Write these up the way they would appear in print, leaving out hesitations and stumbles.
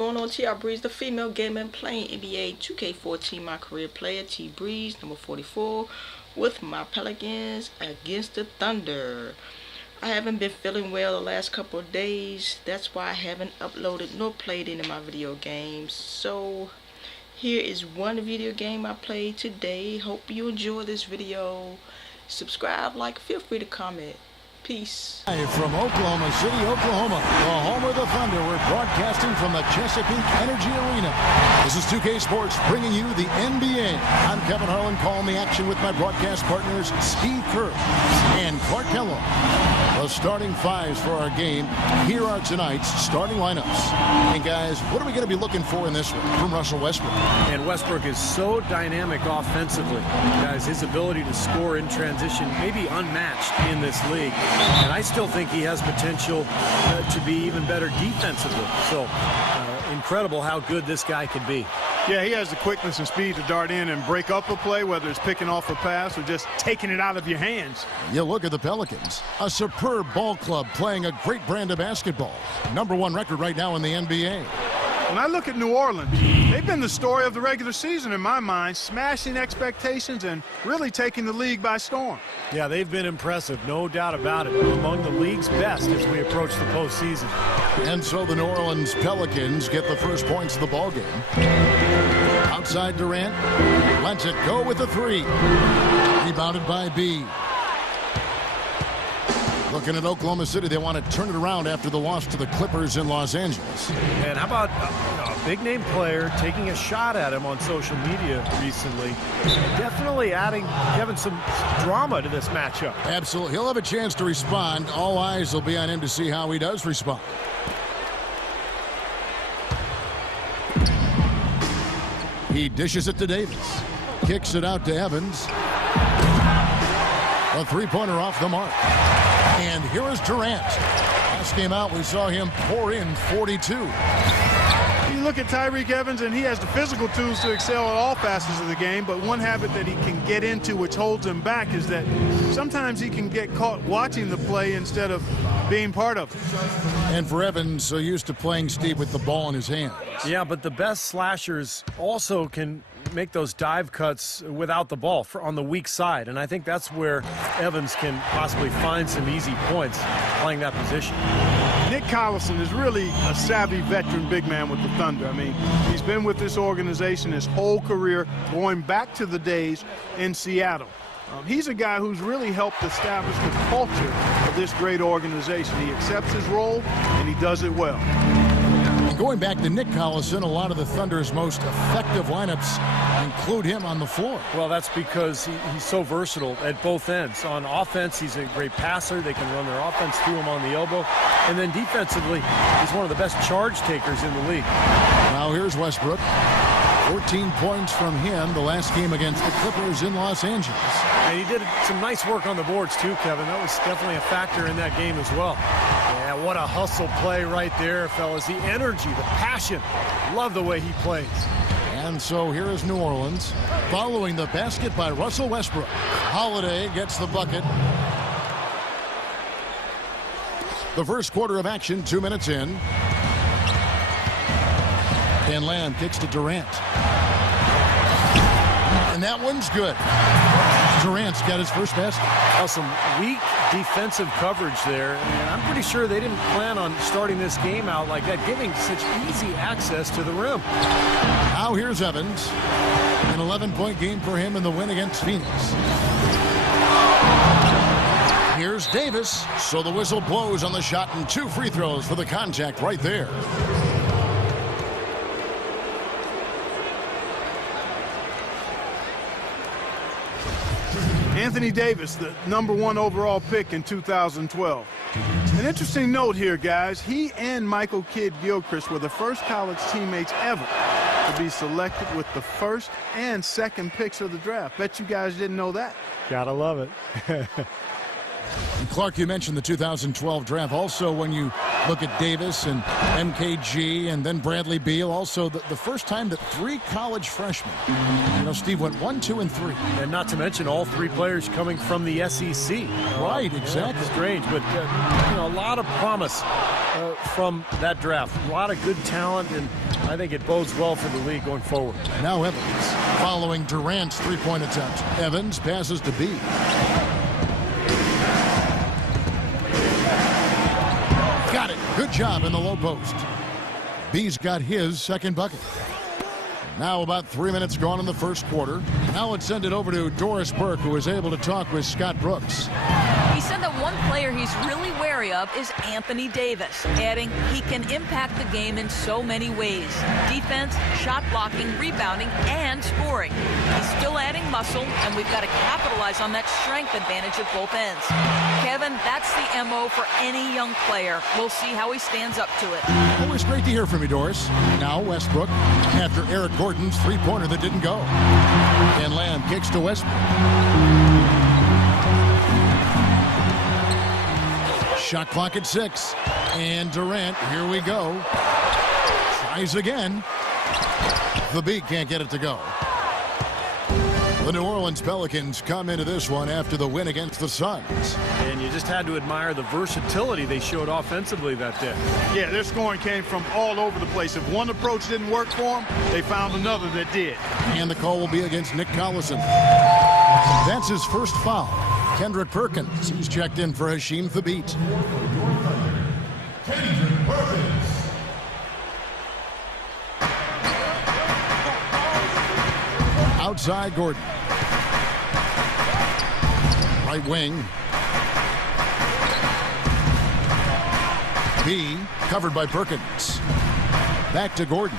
going on, T? I Breeze, the female gamer playing NBA 2K14, my career player, T Breeze, number 44, with my Pelicans against the Thunder. I haven't been feeling well the last couple of days. That's why I haven't uploaded nor played any of my video games. So here is one video game I played today. Hope you enjoy this video. Subscribe, like, feel free to comment. Peace. From Oklahoma City, Oklahoma, the home of the Thunder, we're broadcasting from the Chesapeake Energy Arena. This is 2K Sports bringing you the NBA. I'm Kevin Harlan, calling the action with my broadcast partners Steve Kerr and Clark Kellogg. The starting fives for our game. Here are tonight's starting lineups. And guys, what are we going to be looking for in this one from Russell Westbrook? And Westbrook is so dynamic offensively. Guys, his ability to score in transition may be unmatched in this league. And I still think he has potential to be even better defensively. So, incredible how good this guy can be. Yeah, he has the quickness and speed to dart in and break up a play, whether it's picking off a pass or just taking it out of your hands. You look at the Pelicans, a superb ball club playing a great brand of basketball. #1 record right now in the NBA. When I look at New Orleans, they've been the story of the regular season in my mind, smashing expectations and really taking the league by storm. Yeah, they've been impressive, no doubt about it. Among the league's best as we approach the postseason. And so the New Orleans Pelicans get the first points of the ball game. Outside Durant, lets it go with the three. Rebounded by B. Looking at Oklahoma City, they want to turn it around after the loss to the Clippers in Los Angeles. And how about a big-name player taking a shot at him on social media recently? Definitely adding, Kevin, some drama to this matchup. Absolutely. He'll have a chance to respond. All eyes will be on him to see how he does respond. He dishes it to Davis. Kicks it out to Evans. A three-pointer off the mark. And here is Durant. Last game out, we saw him pour in 42. You look at Tyreke Evans, and he has the physical tools to excel at all facets of the game, but one habit that he can get into which holds him back is that sometimes he can get caught watching the play instead of being part of it. And for Evans, so used to playing, Steve, with the ball in his hands. Yeah, but the best slashers also can make those dive cuts without the ball on the weak side, and I think that's where Evans can possibly find some easy points playing that position. Nick Collison is really a savvy veteran big man with the Thunder. I mean, he's been with this organization his whole career, going back to the days in Seattle. He's a guy who's really helped establish the culture of this great organization. He accepts his role, and he does it well. Going back to Nick Collison, a lot of the Thunder's most effective lineups include him on the floor. Well, that's because he's so versatile at both ends. On offense, he's a great passer. They can run their offense through him on the elbow. And then defensively, he's one of the best charge takers in the league. Now here's Westbrook. 14 points from him the last game against the Clippers in Los Angeles. And he did some nice work on the boards too, Kevin. That was definitely a factor in that game as well. Yeah, what a hustle play right there, fellas. The energy, the passion. Love the way he plays. And so here is New Orleans following the basket by Russell Westbrook. Holiday gets the bucket. The first quarter of action, 2 minutes in. And Lamb kicks to Durant. And that one's good. Durant's got his first basket. Some weak defensive coverage there. And I'm pretty sure they didn't plan on starting this game out like that, giving such easy access to the rim. Now here's Evans. An 11-point game for him in the win against Phoenix. Here's Davis. So the whistle blows on the shot and 2 free throws for the contact right there. Anthony Davis, the #1 overall pick in 2012. An interesting note here, guys. He and Michael Kidd-Gilchrist were the first college teammates ever to be selected with the first and second picks of the draft. Bet you guys didn't know that. Gotta love it. And Clark, you mentioned the 2012 draft. Also, when you look at Davis and MKG and then Bradley Beal, also the first time that 3 college freshmen, Steve, went 1, 2, and 3. And not to mention all 3 players coming from the SEC. Right, exactly. Strange, but a lot of promise from that draft. A lot of good talent, and I think it bodes well for the league going forward. Now Evans, following Durant's 3-point attempt. Evans passes to B. Got it. Good job in the low post. B's got his second bucket. Now about 3 minutes gone in the first quarter. Now let's send it over to Doris Burke, who is able to talk with Scott Brooks. He said that one player he's really wary of is Anthony Davis, adding he can impact the game in so many ways. Defense, shot blocking, rebounding, and scoring. He's still adding muscle, and we've got to capitalize on that strength advantage at both ends. Kevin, that's the MO for any young player. We'll see how he stands up to it. Always great to hear from you, Doris. Now Westbrook, after Eric Gordon's 3-pointer that didn't go. And Lamb kicks to Westbrook. Shot clock at 6. And Durant, here we go. Tries again. The B can't get it to go. The New Orleans Pelicans come into this one after the win against the Suns. And you just had to admire the versatility they showed offensively that day. Yeah, their scoring came from all over the place. If one approach didn't work for them, they found another that did. And the call will be against Nick Collison. That's his first foul. Kendrick Perkins, he's checked in for Hasheem Thabit. Kendrick Perkins. Outside Gordon. Right wing. B covered by Perkins. Back to Gordon.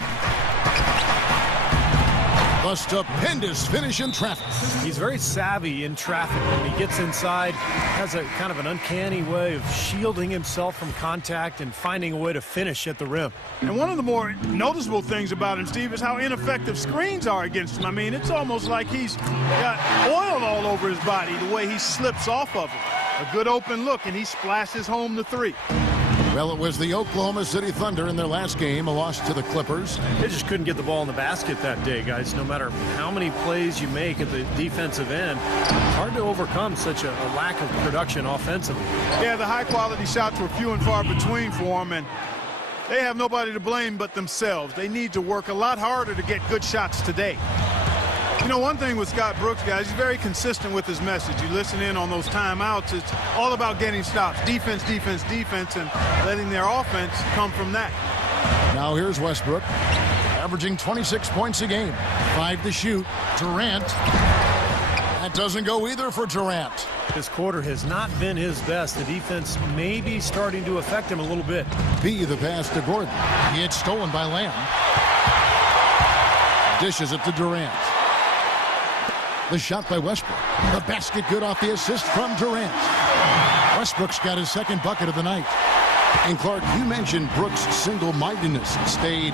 A stupendous finish in traffic. He's very savvy in traffic. When he gets inside, has a kind of an uncanny way of shielding himself from contact and finding a way to finish at the rim. And one of the more noticeable things about him, Steve, is how ineffective screens are against him. I mean, it's almost like he's got oil all over his body, the way he slips off of it. A good open look, and he splashes home the 3. Well, it was the Oklahoma City Thunder in their last game, a loss to the Clippers. They just couldn't get the ball in the basket that day, guys. No matter how many plays you make at the defensive end, it's hard to overcome such a lack of production offensively. Yeah, the high-quality shots were few and far between for them, and they have nobody to blame but themselves. They need to work a lot harder to get good shots today. You know, one thing with Scott Brooks, guys, he's very consistent with his message. You listen in on those timeouts, it's all about getting stops. Defense, defense, defense, and letting their offense come from that. Now here's Westbrook, averaging 26 points a game. 5 to shoot. Durant. That doesn't go either for Durant. This quarter has not been his best. The defense may be starting to affect him a little bit. B, the pass to Gordon. It's stolen by Lamb. Dishes it to Durant. The shot by Westbrook. The basket good off the assist from Durant. Westbrook's got his second bucket of the night. And Clark, you mentioned Brooks' single-mindedness stayed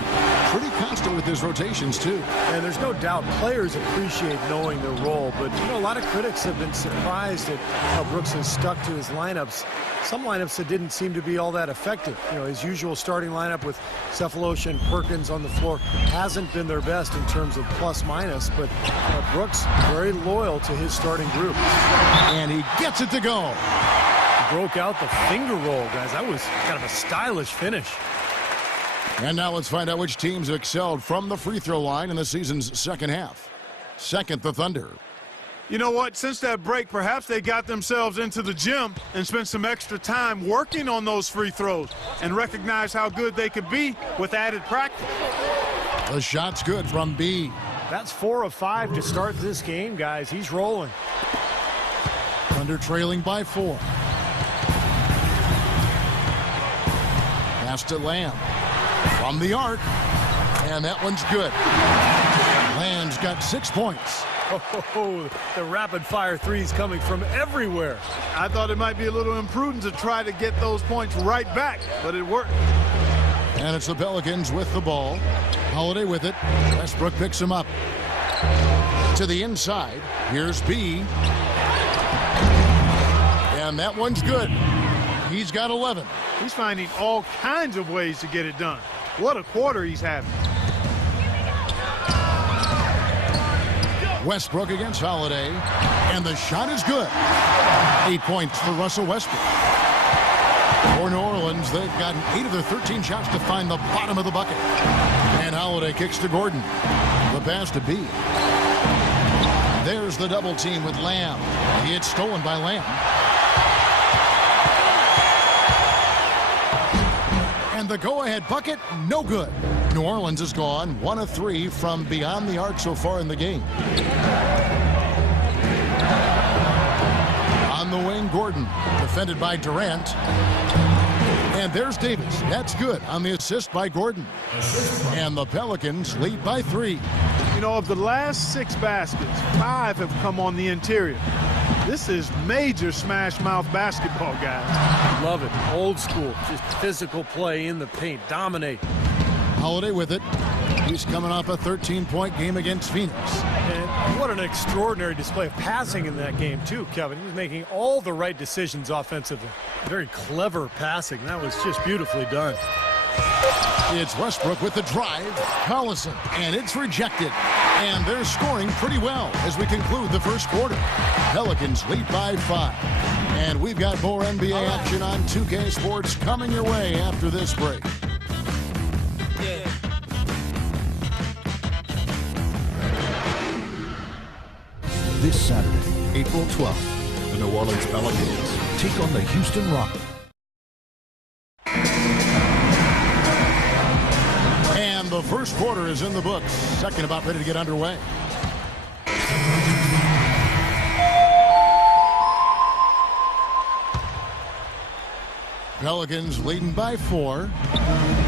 pretty constant with his rotations, too. And there's no doubt players appreciate knowing their role, but, a lot of critics have been surprised at how Brooks has stuck to his lineups. Some lineups that didn't seem to be all that effective. His usual starting lineup with Cephalosha and Perkins on the floor hasn't been their best in terms of plus-minus, but Brooks very loyal to his starting group. And he gets it to go. Broke out the finger roll, guys. That was kind of a stylish finish. And now let's find out which teams excelled from the free throw line in the season's second half. Second, the Thunder. You know what? Since that break, perhaps they got themselves into the gym and spent some extra time working on those free throws and recognized how good they could be with added practice. The shot's good from B. That's 4 of 5 to start this game, guys. He's rolling. Thunder trailing by 4. Pass to Lamb from the arc, and that one's good. Lamb's got 6 points. Oh, the rapid-fire threes coming from everywhere. I thought it might be a little imprudent to try to get those points right back, but it worked. And it's the Pelicans with the ball. Holiday with it. Westbrook picks him up. To the inside. Here's B. And that one's good. He's got 11. He's finding all kinds of ways to get it done. What a quarter he's having. Westbrook against Holiday. And the shot is good. 8 points for Russell Westbrook. For New Orleans, they've gotten 8 of their 13 shots to find the bottom of the bucket. And Holiday kicks to Gordon. The pass to B. There's the double team with Lamb. It's stolen by Lamb. And the go-ahead bucket, no good. New Orleans has gone 1 of 3 from beyond the arc so far in the game. On the wing, Gordon, defended by Durant. And there's Davis. That's good on the assist by Gordon. And the Pelicans lead by 3. You know, of the last 6 baskets, 5 have come on the interior. This is major smash mouth basketball, guys. Love it. Old school. Just physical play in the paint. Dominate. Holiday with it. He's coming off a 13-point game against Phoenix. And what an extraordinary display of passing in that game, too, Kevin. He was making all the right decisions offensively. Very clever passing. That was just beautifully done. It's Westbrook with the drive. Collison, and it's rejected. And they're scoring pretty well as we conclude the first quarter. Pelicans lead by 5. And we've got more NBA action on 2K Sports coming your way after this break. This Saturday, April 12th, the New Orleans Pelicans take on the Houston Rockets. And the first quarter is in the books. Second about ready to get underway. Pelicans leading by 4.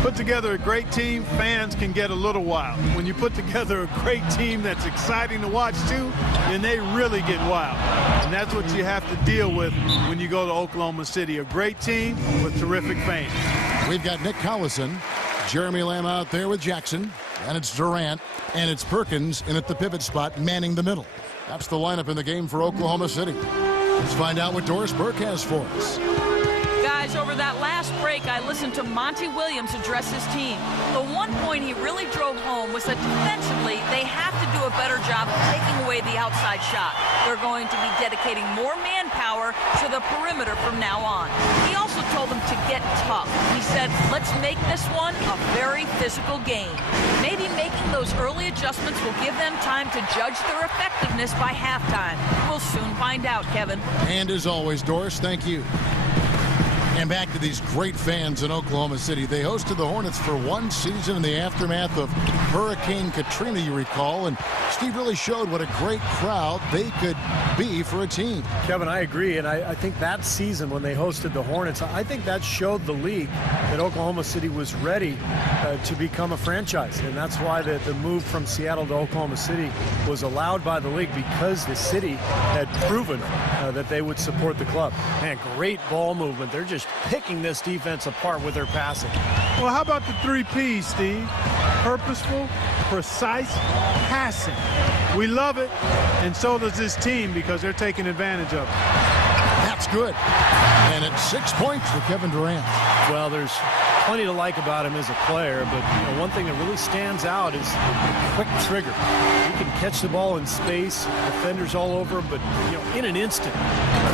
Put together a great team, fans can get a little wild. When you put together a great team that's exciting to watch too, then they really get wild. And that's what you have to deal with when you go to Oklahoma City. A great team with terrific fans. We've got Nick Collison, Jeremy Lamb out there with Jackson, and it's Durant, and it's Perkins in at the pivot spot manning the middle. That's the lineup in the game for Oklahoma City. Let's find out what Doris Burke has for us. Guys, over that last break, I listened to Monty Williams address his team. The one point he really drove home was that defensively, they have to do a better job of taking away the outside shot. They're going to be dedicating more manpower to the perimeter from now on. He also told them to get tough. He said, let's make this one a very physical game. Maybe making those early adjustments will give them time to judge their effectiveness by halftime. We'll soon find out, Kevin. And as always, Doris, thank you. And back to these great fans in Oklahoma City. They hosted the Hornets for one season in the aftermath of Hurricane Katrina, you recall. And Steve really showed what a great crowd they could be for a team. Kevin, I agree. And I think that season when they hosted the Hornets, I think that showed the league that Oklahoma City was ready to become a franchise. And that's why the move from Seattle to Oklahoma City was allowed by the league, because the city had proven that they would support the club. Man, great ball movement. They're just picking this defense apart with their passing. Well, how about the 3 P's, Steve? Purposeful, precise, passing. We love it, and so does this team, because they're taking advantage of it. That's good. And it's 6 points for Kevin Durant. Well, there's plenty to like about him as a player, but one thing that really stands out is quick trigger. He can catch the ball in space, defenders all over him, but in an instant,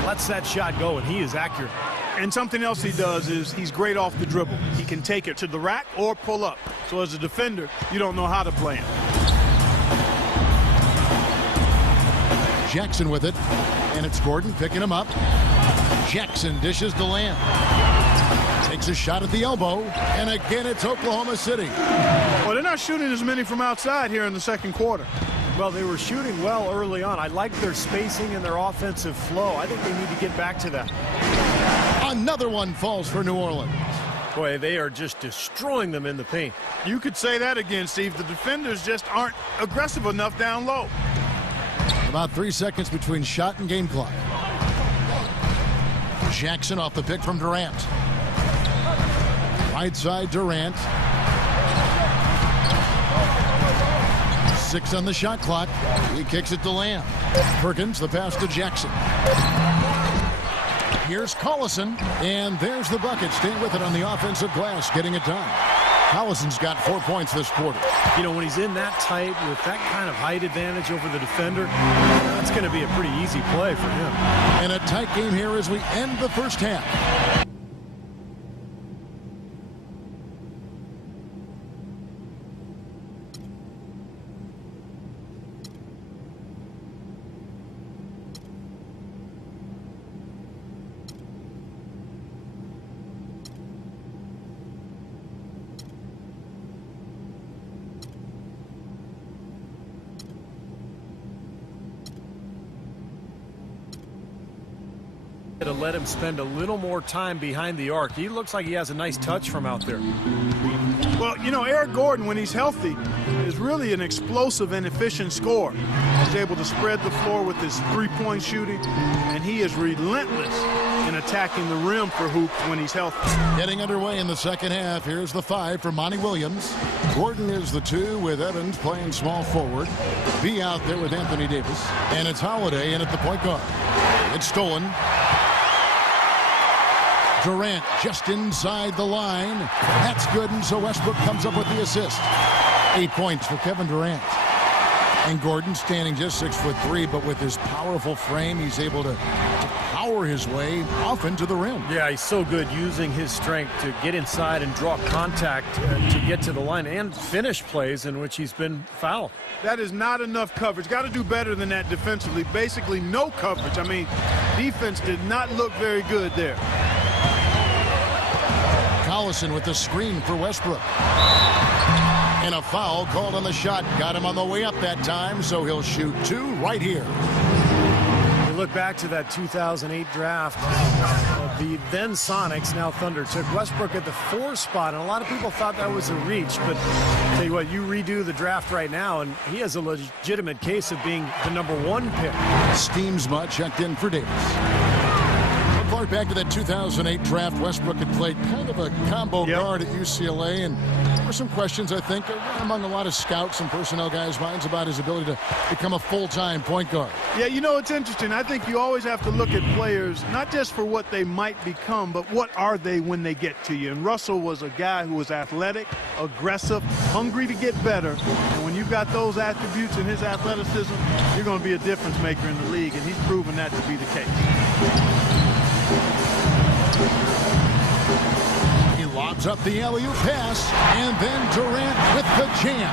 lets that shot go, and he is accurate. And something else he does is he's great off the dribble. He can take it to the rack or pull up. So as a defender, you don't know how to play him. Jackson with it, and it's Gordon picking him up. Jackson dishes to Lamb. Takes a shot at the elbow, and again it's Oklahoma City. Well, they're not shooting as many from outside here in the second quarter. Well, they were shooting well early on. I like their spacing and their offensive flow. I think they need to get back to that. Another one falls for New Orleans. Boy, they are just destroying them in the paint. You could say that again, Steve. The defenders just aren't aggressive enough down low. About 3 seconds between shot and game clock. Jackson off the pick from Durant. Right side, Durant. 6 on the shot clock. He kicks it to Lamb. Perkins, the pass to Jackson. Here's Collison, and there's the bucket. Staying with it on the offensive glass, getting it done. Collison's got 4 points this quarter. You know, when he's in that tight with that kind of height advantage over the defender, that's going to be a pretty easy play for him. And a tight game here as we end the first half. To let him spend a little more time behind the arc. He looks like he has a nice touch from out there. Well, you know, Eric Gordon, when he's healthy, is really an explosive and efficient scorer. He's able to spread the floor with his three-point shooting, and he is relentless in attacking the rim for hoops when he's healthy. Getting underway in the second half. Here's the 5 for Monty Williams. Gordon is the 2 with Evans playing small forward. B out there with Anthony Davis. And it's Holiday in at the point guard. It's stolen. Durant just inside the line. That's good, and so Westbrook comes up with the assist. 8 points for Kevin Durant. And Gordon standing just 6'3", but with his powerful frame, he's able to power his way often to the rim. Yeah, he's so good using his strength to get inside and draw contact to get to the line and finish plays in which he's been fouled. That is not enough coverage. Got to do better than that defensively. Basically no coverage. I mean, defense did not look very good there. Collison with the screen for Westbrook. And a foul called on the shot. Got him on the way up that time, so he'll shoot 2 right here. You look back to that 2008 draft. The then Sonics, now Thunder, took Westbrook at the 4 spot, and a lot of people thought that was a reach. But tell you what, you redo the draft right now, and he has a legitimate case of being the #1 pick. Steamsma checked in for Davis. Far back to that 2008 draft, Westbrook had played kind of a combo guard at UCLA, and there were some questions, I think, among a lot of scouts and personnel guys' minds about his ability to become a full-time point guard. Yeah, you know, it's interesting. I think you always have to look at players, not just for what they might become, but what are they when they get to you. And Russell was a guy who was athletic, aggressive, hungry to get better. And when you've got those attributes in his athleticism, you're going to be a difference maker in the league, and he's proven that to be the case. He lobs up the alley-oop pass, and then Durant with the jam.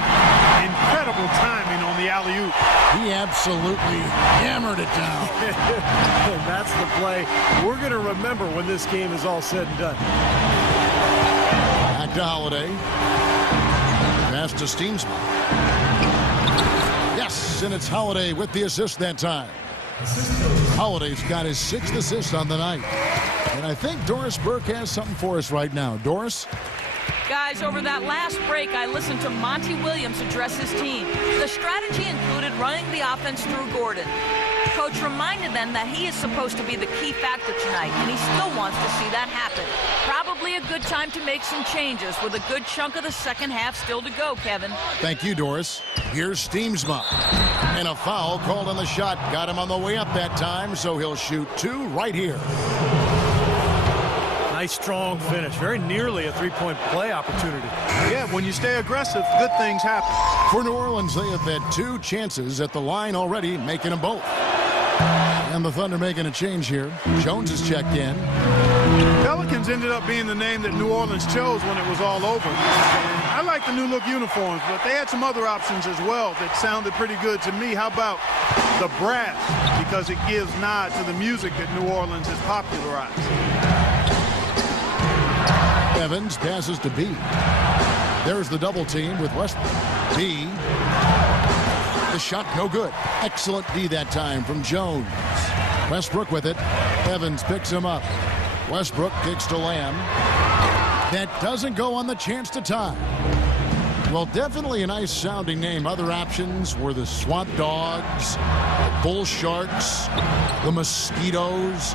Incredible timing on the alley-oop. He absolutely hammered it down. And that's the play we're going to remember when this game is all said and done. Back to Holiday. Pass to Steamsma. Yes, and it's Holiday with the assist that time. Holiday's got his 6th assist on the night. And I think Doris Burke has something for us right now. Doris? Guys, over that last break, I listened to Monty Williams address his team. The strategy included running the offense through Gordon. Coach reminded them that he is supposed to be the key factor tonight, and he still wants to see that happen. Probably a good time to make some changes with a good chunk of the second half still to go, Kevin. Thank you, Doris. Here's Steamsma. And a foul called on the shot. Got him on the way up that time, so he'll shoot 2 right here. Nice, strong finish. Very nearly a 3-point play opportunity. Yeah, when you stay aggressive, good things happen. For New Orleans, they have had 2 chances at the line already, making them both. And the Thunder making a change here. Jones is checked in. Pelicans ended up being the name that New Orleans chose when it was all over. And I like the new look uniforms, but they had some other options as well that sounded pretty good to me. How about the brass? Because it gives nod to the music that New Orleans has popularized. Evans passes to B. There's the double team with Westbrook. B. The shot no good. Excellent D that time from Jones. Westbrook with it. Evans picks him up. Westbrook kicks to Lamb. That doesn't go on the chance to tie. Well, definitely a nice sounding name. Other options were the Swamp Dogs, bull sharks, the mosquitoes.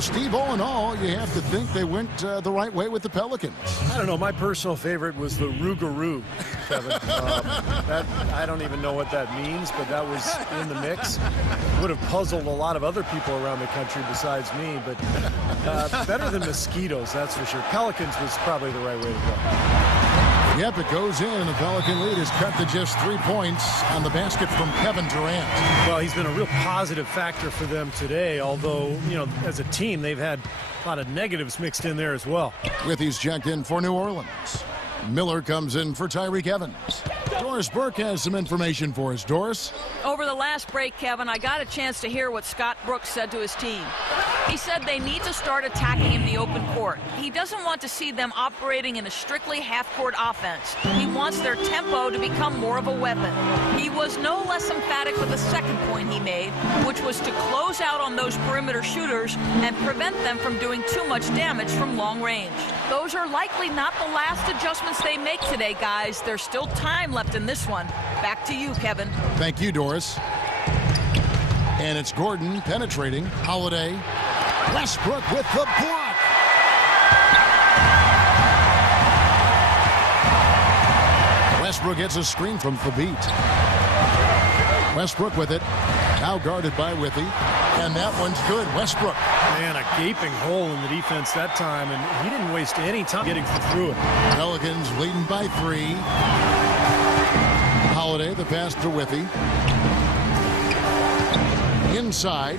Steve, all in all, you have to think they went the right way with the Pelicans. I don't know. My personal favorite was the Rougarou, Kevin. I don't even know what that means, but that was in the mix. Would have puzzled a lot of other people around the country besides me, but better than mosquitoes, that's for sure. Pelicans was probably the right way to go. Yep, it goes in, and the Pelican lead is cut to just 3 points on the basket from Kevin Durant. Well, he's been a real positive factor for them today, although, as a team, they've had a lot of negatives mixed in there as well. Withy's checked in for New Orleans. Miller comes in for Tyreek Evans. Doris Burke has some information for us. Doris? Over the last break, Kevin, I got a chance to hear what Scott Brooks said to his team. He said they need to start attacking in the open court. He doesn't want to see them operating in a strictly half-court offense. He wants their tempo to become more of a weapon. He was no less emphatic with the second point he made, which was to close out on those perimeter shooters and prevent them from doing too much damage from long range. Those are likely not the last adjustments they make today, guys. There's still time left in this one. Back to you, Kevin. Thank you, Doris. And it's Gordon penetrating. Holiday. Westbrook with the block. Westbrook gets a screen from Thabit. Westbrook with it. Now guarded by Withy. And that one's good. Westbrook. Man, a gaping hole in the defense that time, and he didn't waste any time getting through it. Pelicans leading by 3. Holiday, the pass to Withy. Inside.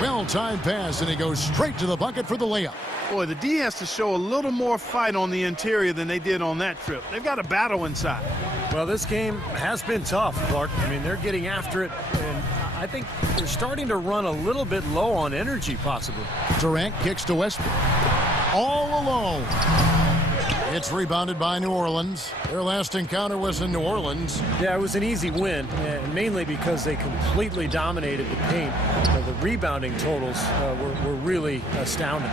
Well-timed pass, and he goes straight to the bucket for the layup. Boy, the D has to show a little more fight on the interior than they did on that trip. They've got a battle inside. Well, this game has been tough, Clark. I mean, they're getting after it, and I think they're starting to run a little bit low on energy, possibly. Durant kicks to Westbrook. All alone. It's rebounded by New Orleans. Their last encounter was in New Orleans. Yeah, it was an easy win, and mainly because they completely dominated the paint. The rebounding totals were really astounding.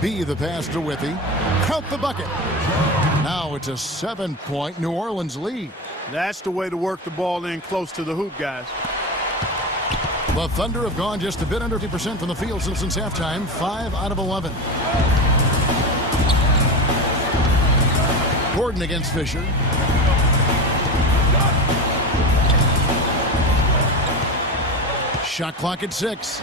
B, the pass to Withy. Count the bucket. Now it's a 7-point New Orleans lead. That's the way to work the ball in close to the hoop, guys. The Thunder have gone just a bit under 50% from the field since halftime. 5 out of 11. Gordon against Fisher. Shot clock at 6.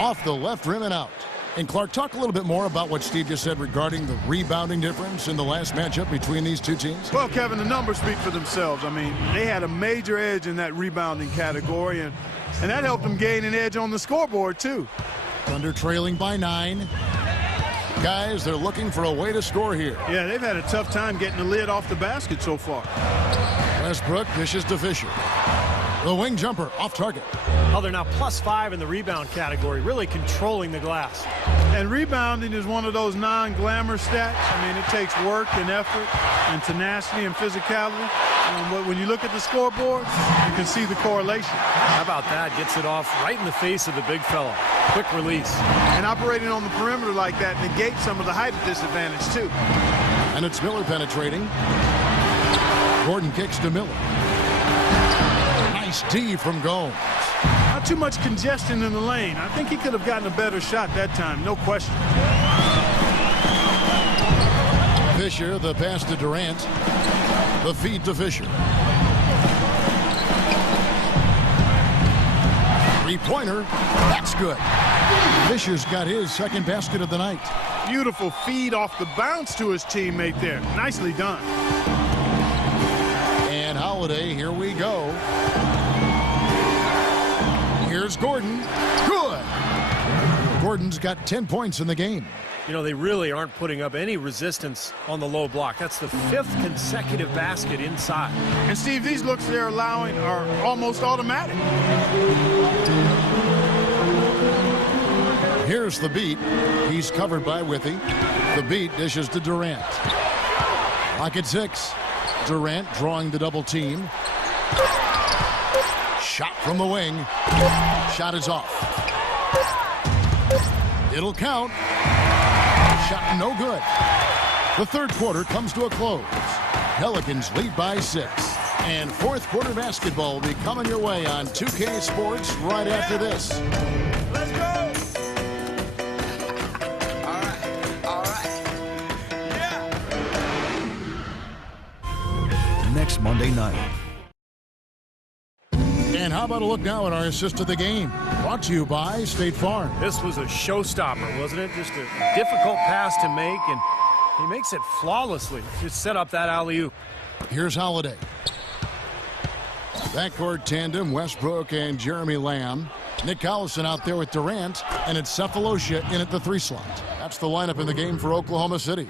Off the left rim and out. And Clark, talk a little bit more about what Steve just said regarding the rebounding difference in the last matchup between these two teams. Well, Kevin, the numbers speak for themselves. I mean, they had a major edge in that rebounding category, and that helped them gain an edge on the scoreboard, too. Thunder trailing by 9. Guys, they're looking for a way to score here. Yeah, they've had a tough time getting the lid off the basket so far. Westbrook dishes to Fisher. The wing jumper off target. Oh, they're now +5 in the rebound category, really controlling the glass. And rebounding is one of those non-glamour stats. I mean, it takes work and effort and tenacity and physicality. But when you look at the scoreboard, you can see the correlation. How about that? Gets it off right in the face of the big fella. Quick release. And operating on the perimeter like that negates some of the height disadvantage, too. And it's Miller penetrating. Gordon kicks to Miller. Nice D from Gomes. Not too much congestion in the lane. I think he could have gotten a better shot that time, no question. Fisher, the pass to Durant. The feed to Fisher. Three-pointer. That's good. Fisher's got his second basket of the night. Beautiful feed off the bounce to his teammate there. Nicely done. And Holiday, here we go. Here's Gordon. Good. Gordon's got 10 points in the game. You know, they really aren't putting up any resistance on the low block. That's the 5th consecutive basket inside. And, Steve, these looks they're allowing are almost automatic. Here's the beat. He's covered by Withy. The beat dishes to Durant. Clock at 6. Durant drawing the double team. Shot from the wing. Shot is off. It'll count. Shot no good. The third quarter comes to a close. Pelicans lead by 6. And fourth quarter basketball will be coming your way on 2K Sports right after this. Let's go! All right. Yeah! Next Monday night. And how about a look now at our assist of the game? Brought to you by State Farm. This was a showstopper, wasn't it? Just a difficult pass to make, and he makes it flawlessly. Just set up that alley-oop. Here's Holiday. Backcourt tandem, Westbrook and Jeremy Lamb. Nick Collison out there with Durant, and it's Cephalosha in at the 3 slot. That's the lineup in the game for Oklahoma City.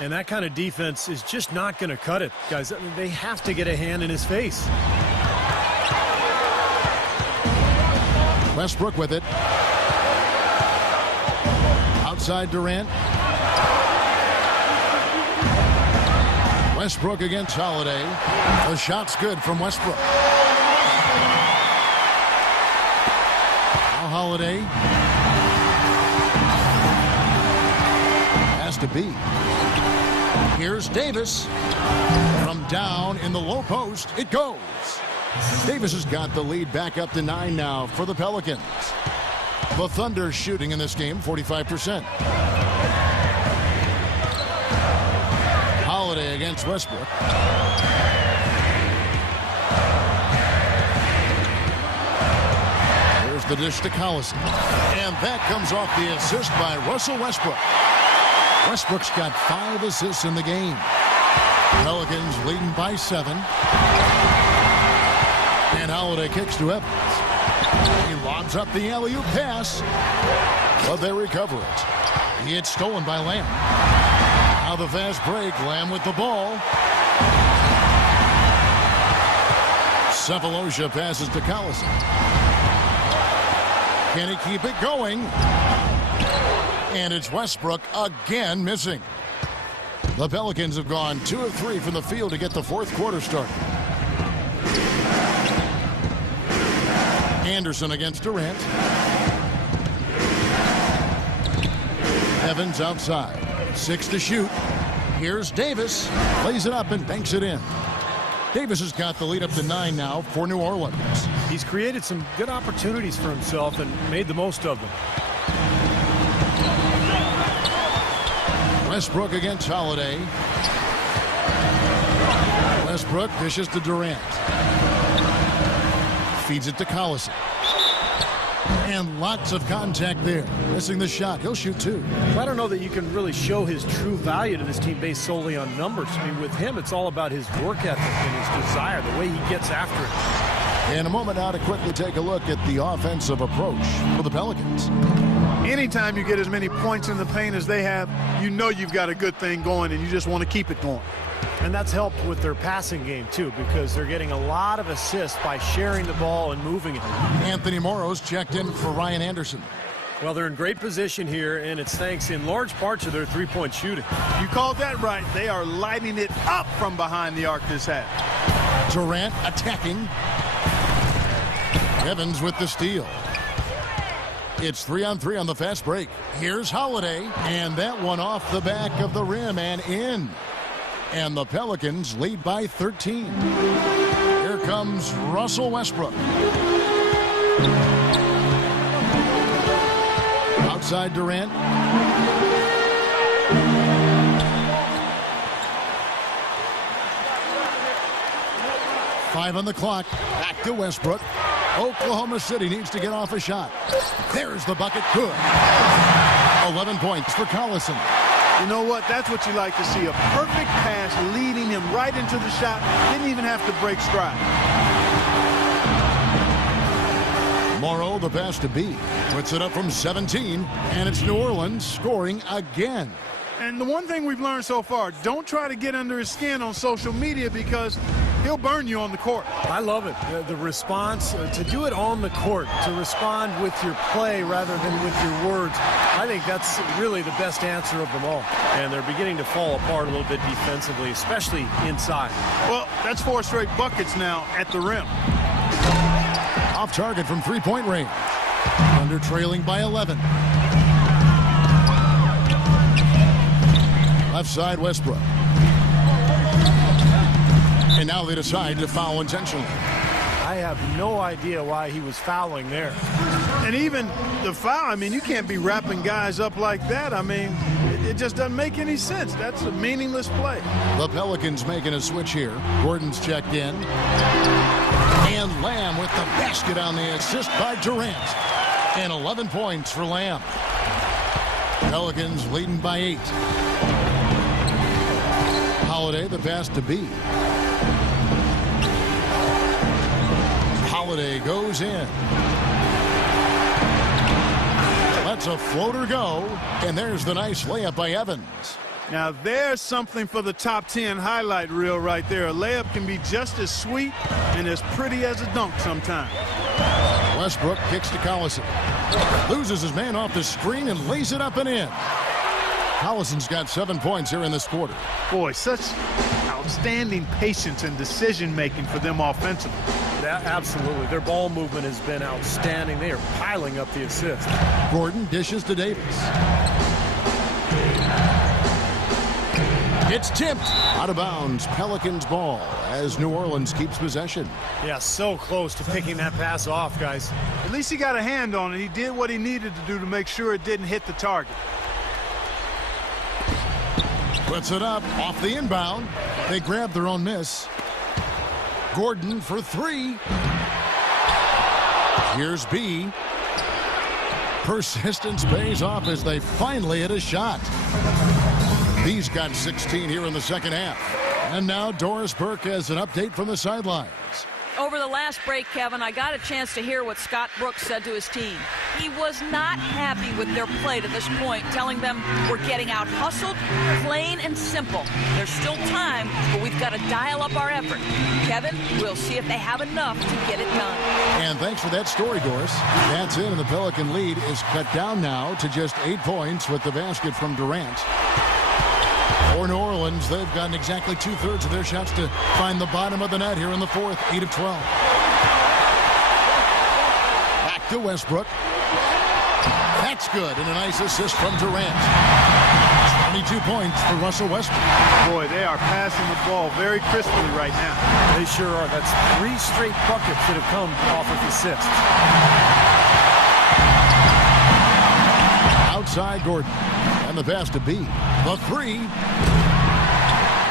And that kind of defense is just not going to cut it, guys. I mean, they have to get a hand in his face. Westbrook with it. Outside Durant. Westbrook against Holiday. The shot's good from Westbrook. Now Holiday. Has to be. Here's Davis. From down in the low post, it goes. Davis has got the lead back up to 9 now for the Pelicans. The Thunder shooting in this game 45%. Holiday against Westbrook. There's the dish to Collison. And that comes off the assist by Russell Westbrook. Westbrook's got 5 assists in the game. Pelicans leading by 7. And Holiday kicks to Evans. He lobs up the alley-oop pass, but they recover it. It's stolen by Lamb. Now the fast break. Lamb with the ball. Cephalosha passes to Collison. Can he keep it going? And it's Westbrook again missing. The Pelicans have gone 2 of 3 from the field to get the fourth quarter started. Anderson against Durant. Evans outside. 6 to shoot. Here's Davis. Lays it up and banks it in. Davis has got the lead up to 9 now for New Orleans. He's created some good opportunities for himself and made the most of them. Westbrook against Holiday. Westbrook dishes to Durant. Feeds it to Collison. And lots of contact there. Missing the shot. He'll shoot 2. I don't know that you can really show his true value to this team based solely on numbers. I mean, with him, it's all about his work ethic and his desire, the way he gets after it. In a moment now to quickly take a look at the offensive approach for the Pelicans. Anytime you get as many points in the paint as they have, you know you've got a good thing going, and you just want to keep it going. And that's helped with their passing game, too, because they're getting a lot of assists by sharing the ball and moving it. Anthony Morrow's checked in for Ryan Anderson. Well, they're in great position here, and it's thanks in large part to their three-point shooting. You called that right. They are lighting it up from behind the arc this half. Durant attacking. Evans with the steal. It's 3-on-3 on the fast break. Here's Holiday, and that one off the back of the rim and in. And the Pelicans lead by 13. Here comes Russell Westbrook. Outside Durant. Five on the clock. Back to Westbrook. Oklahoma City needs to get off a shot. There's the bucket. Good. 11 points for Collison. You know what? That's what you like to see. A perfect pass leading him right into the shot. Didn't even have to break stride. Morrow, the pass to B. Puts it up from 17, and it's New Orleans scoring again. And the one thing we've learned so far, don't try to get under his skin on social media because he'll burn you on the court. I love it. The response, to do it on the court, to respond with your play rather than with your words. I think that's really the best answer of them all. And they're beginning to fall apart a little bit defensively, especially inside. Well, that's 4 straight buckets now at the rim. Off target from three-point range. Thunder trailing by 11. Left side, Westbrook. And now they decide to foul intentionally. I have no idea why he was fouling there. And even the foul, I mean, you can't be wrapping guys up like that. I mean, it just doesn't make any sense. That's a meaningless play. The Pelicans making a switch here. Gordon's checked in. And Lamb with the basket on the assist by Durant. And 11 points for Lamb. Pelicans leading by 8. Holiday, the pass to B. Holiday goes in. Lets a floater go. And there's the nice layup by Evans. Now, there's something for the top 10 highlight reel right there. A layup can be just as sweet and as pretty as a dunk sometimes. Westbrook kicks to Collison. Loses his man off the screen and lays it up and in. Collison's got 7 points here in this quarter. Boy, such outstanding patience and decision-making for them offensively. Absolutely. Their ball movement has been outstanding. They are piling up the assists. Gordon dishes to Davis. It's tipped out of bounds. Pelicans ball as New Orleans keeps possession. Yeah, so close to picking that pass off, guys. At least he got a hand on it. He did what he needed to do to make sure it didn't hit the target. Puts it up off the inbound. They grab their own miss. Gordon for 3. Here's B. Persistence pays off as they finally hit a shot. B's got 16 here in the second half. And now Doris Burke has an update from the sidelines. Over the last break, Kevin, I got a chance to hear what Scott Brooks said to his team. He was not happy with their play to this point, telling them we're getting out hustled, plain and simple. There's still time, but we've got to dial up our effort. Kevin, we'll see if they have enough to get it done. And thanks for that story, Doris. That's it, and the Pelican lead is cut down now to just 8 points with the basket from Durant. For New Orleans, they've gotten exactly 2/3 of their shots to find the bottom of the net here in the fourth, 8 of 12. Back to Westbrook. That's good, and a nice assist from Durant. 22 points for Russell Westbrook. Boy, they are passing the ball very crisply right now. They sure are. That's 3 straight buckets that have come off of assists. Outside Gordon. And the pass to B. The 3.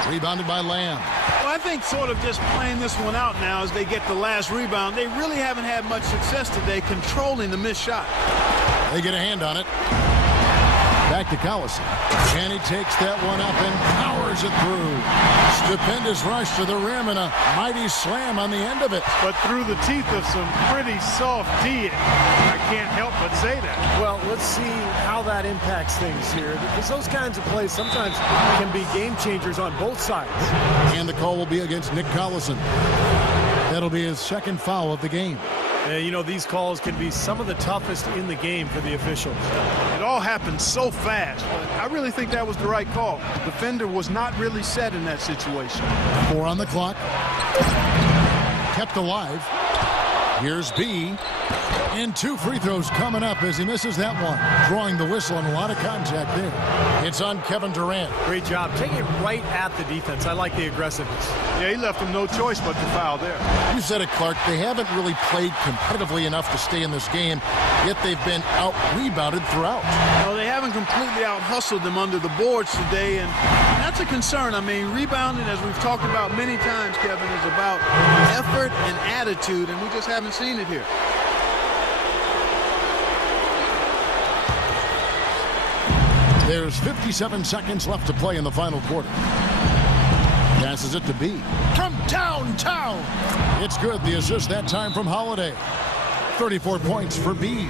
Rebounded by Lamb. Well, I think sort of just playing this one out now as they get the last rebound. They really haven't had much success today controlling the missed shot. They get a hand on it. Back to Collison. And he takes that one up and powers it through. Stupendous rush to the rim and a mighty slam on the end of it. But through the teeth of some pretty soft D. I can't help but say that. Well, let's see how that impacts things here. Because those kinds of plays sometimes can be game changers on both sides. And the call will be against Nick Collison. That'll be his second foul of the game. You know, these calls can be some of the toughest in the game for the officials. It all happened so fast. I really think that was the right call. The defender was not really set in that situation. 4 on the clock. Kept alive. Here's B. And 2 free throws coming up as he misses that one. Drawing the whistle and a lot of contact there. It's on Kevin Durant. Great job. Taking it right at the defense. I like the aggressiveness. Yeah, he left him no choice but to foul there. You said it, Clark. They haven't really played competitively enough to stay in this game, yet they've been out-rebounded throughout. No, they haven't completely out-hustled them under the boards today, and that's a concern. I mean, rebounding, as we've talked about many times, Kevin, is about effort and attitude, and we just haven't seen it here. There's 57 seconds left to play in the final quarter. Passes it to B. From downtown. It's good. The assist that time from Holiday. 34 points for B.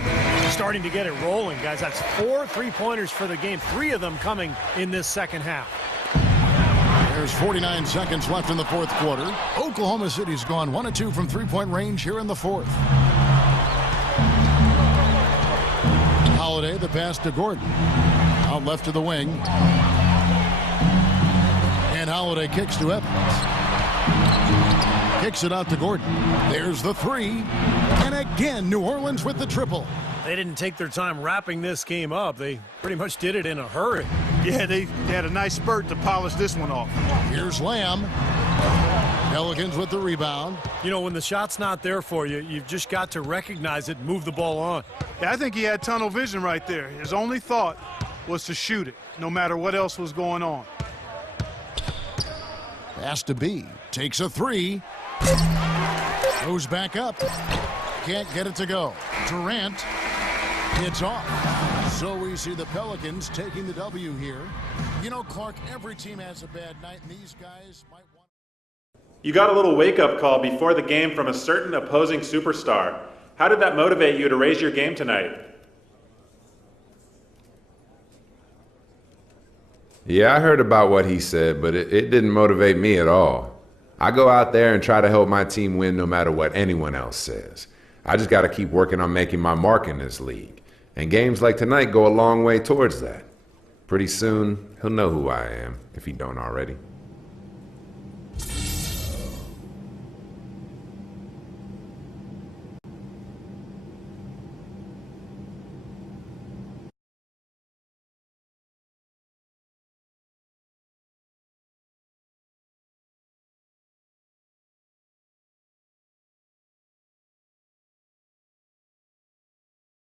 Starting to get it rolling, guys. That's 4 3-pointers for the game. 3 of them coming in this second half. There's 49 seconds left in the fourth quarter. Oklahoma City's gone 1 of 2 from 3-point range here in the fourth. Holiday, the pass to Gordon. Out left to the wing. And Holiday kicks to Evans. Kicks it out to Gordon. There's the 3. And again, New Orleans with the triple. They didn't take their time wrapping this game up. They pretty much did it in a hurry. Yeah, they had a nice spurt to polish this one off. Here's Lamb. Pelicans with the rebound. You know, when the shot's not there for you, you've just got to recognize it and move the ball on. Yeah, I think he had tunnel vision right there. His only thought was to shoot it, no matter what else was going on. Pass to B. Takes a three. Goes back up. Can't get it to go. Durant. It's off. So we see the Pelicans taking the W here. You know, Clark, every team has a bad night, and these guys might want... You got a little wake-up call before the game from a certain opposing superstar. How did that motivate you to raise your game tonight? Yeah, I heard about what he said, but it didn't motivate me at all. I go out there and try to help my team win no matter what anyone else says. I just got to keep working on making my mark in this league. And games like tonight go a long way towards that. Pretty soon, he'll know who I am, if he don't already.